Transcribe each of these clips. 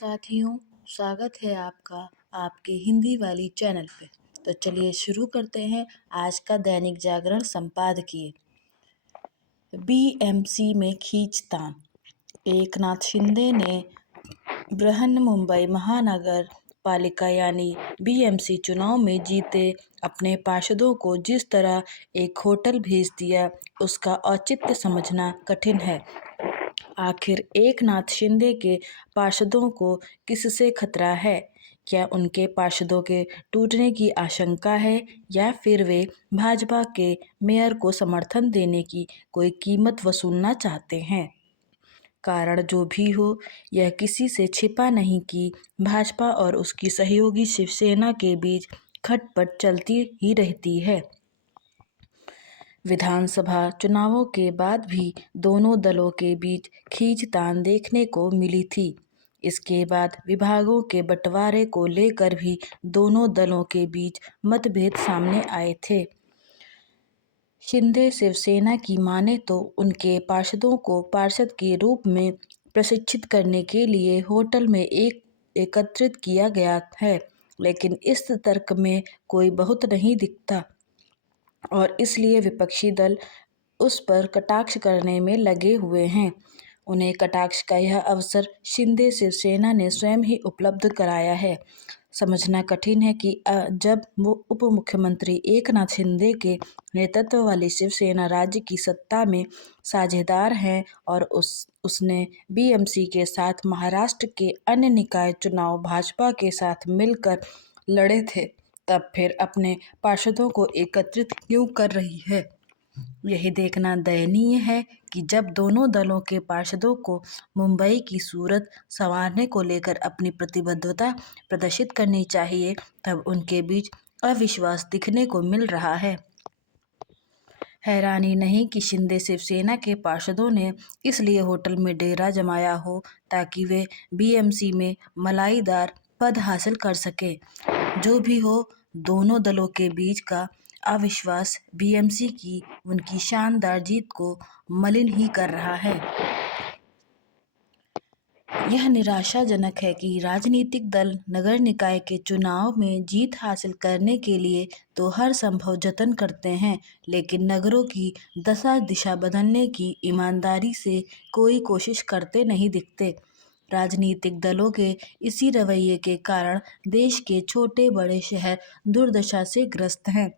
साथियों, स्वागत है आपका आपके हिंदी वाली चैनल पे। तो चलिए शुरू करते हैं आज का दैनिक जागरण संपादकीय। बीएमसी में खींचतान। एकनाथ शिंदे ने बृहन्मुंबई महानगर पालिका यानी बीएमसी चुनाव में जीते अपने पार्षदों को जिस तरह एक होटल भेज दिया, उसका औचित्य समझना कठिन है। आखिर एकनाथ शिंदे के पार्षदों को किससे खतरा है? क्या उनके पार्षदों के टूटने की आशंका है या फिर वे भाजपा के मेयर को समर्थन देने की कोई कीमत वसूलना चाहते हैं? कारण जो भी हो, यह किसी से छिपा नहीं कि भाजपा और उसकी सहयोगी शिवसेना के बीच खटपट चलती ही रहती है। विधानसभा चुनावों के बाद भी दोनों दलों के बीच खींचतान देखने को मिली थी। इसके बाद विभागों के बंटवारे को लेकर भी दोनों दलों के बीच मतभेद सामने आए थे। शिंदे शिवसेना की माने तो उनके पार्षदों को पार्षद के रूप में प्रशिक्षित करने के लिए होटल में एकत्रित किया गया है, लेकिन इस तर्क में कोई बहुत नहीं दिखता और इसलिए विपक्षी दल उस पर कटाक्ष करने में लगे हुए हैं। उन्हें कटाक्ष का यह अवसर शिंदे शिवसेना ने स्वयं ही उपलब्ध कराया है। समझना कठिन है कि जब वो उप मुख्यमंत्री एकनाथ शिंदे के नेतृत्व वाली शिवसेना राज्य की सत्ता में साझेदार हैं और उसने बीएमसी के साथ महाराष्ट्र के अन्य निकाय चुनाव भाजपा के साथ मिलकर लड़े थे, तब फिर अपने पार्षदों को एकत्रित क्यों कर रही है? यही देखना दयनीय है कि जब दोनों दलों के पार्षदों को मुंबई की सूरत संवारने को लेकर अपनी प्रतिबद्धता प्रदर्शित करनी चाहिए, तब उनके बीच अविश्वास दिखने को मिल रहा है। हैरानी नहीं कि शिंदे शिवसेना के पार्षदों ने इसलिए होटल में डेरा जमाया हो ताकि वे बीएमसी में मलाईदार पद हासिल कर सके। जो भी हो, दोनों दलों के बीच का अविश्वास बीएमसी की उनकी शानदार जीत को मलिन ही कर रहा है। यह निराशाजनक है कि राजनीतिक दल नगर निकाय के चुनाव में जीत हासिल करने के लिए तो हर संभव जतन करते हैं, लेकिन नगरों की दशा दिशा बदलने की ईमानदारी से कोई कोशिश करते नहीं दिखते। राजनीतिक दलों के इसी रवैये के कारण देश के छोटे बड़े शहर दुर्दशा से ग्रस्त हैं।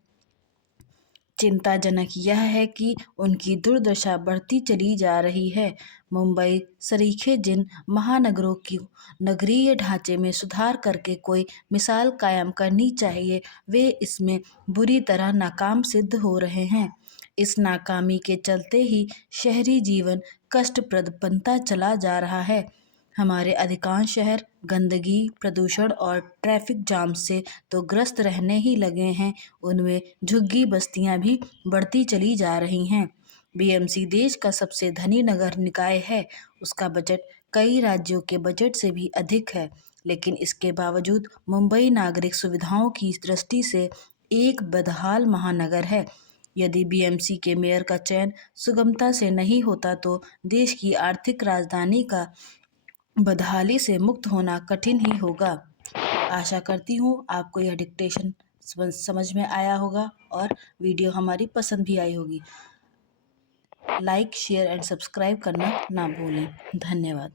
चिंताजनक यह है कि उनकी दुर्दशा बढ़ती चली जा रही है। मुंबई सरीखे जिन महानगरों की नगरीय ढांचे में सुधार करके कोई मिसाल कायम करनी चाहिए, वे इसमें बुरी तरह नाकाम सिद्ध हो रहे हैं। इस नाकामी के चलते ही शहरी जीवन कष्टप्रद बनता चला जा रहा है। हमारे अधिकांश शहर गंदगी, प्रदूषण और ट्रैफिक जाम से तो ग्रस्त रहने ही लगे हैं, उनमें झुग्गी बस्तियां भी बढ़ती चली जा रही हैं। बीएमसी देश का सबसे धनी नगर निकाय है। उसका बजट कई राज्यों के बजट से भी अधिक है, लेकिन इसके बावजूद मुंबई नागरिक सुविधाओं की दृष्टि से एक बदहाल महानगर है। यदि बीएमसी के मेयर का चयन सुगमता से नहीं होता तो देश की आर्थिक राजधानी का बदहाली से मुक्त होना कठिन ही होगा। आशा करती हूँ आपको यह डिक्टेशन समझ में आया होगा और वीडियो हमारी पसंद भी आई होगी। लाइक, शेयर एंड सब्सक्राइब करना ना भूलें। धन्यवाद।